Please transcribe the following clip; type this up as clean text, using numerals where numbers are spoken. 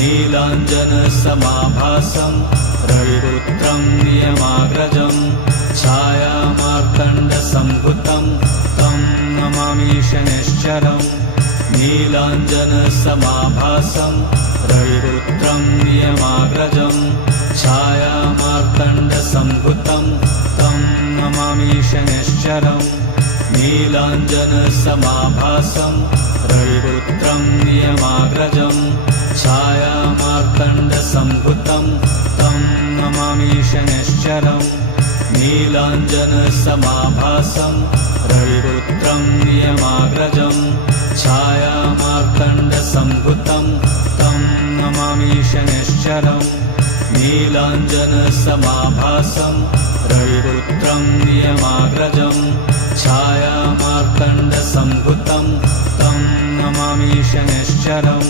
नीलाञ्जनसमाभासं रविपुत्रं नियमाग्रजं छायामार्तण्डसम्भुतं तं नमामि शनैश्चरम् नीलाञ्जनसमाभासं रविपुत्रं नियमाग्रजं छायामार्तण्डसम्भुतं तं नमामि शनैश्चरम् नीलाञ्जनसमाभासं रविपुत्रं नियमाग्रजं छायामार्तण्डसम्भुतं तं नमामि शनैश्चरम् नीलाञ्जनसमाभासं रविपुत्रं नियमाग्रजं छायामार्तण्डसम्भुतं तं नमामि शनैश्चरम् नीलाञ्जनसमाभासं रविपुत्रं नियमाग्रजं छायामार्तण्डसम्भुतं तं नमामि शनैश्चरम्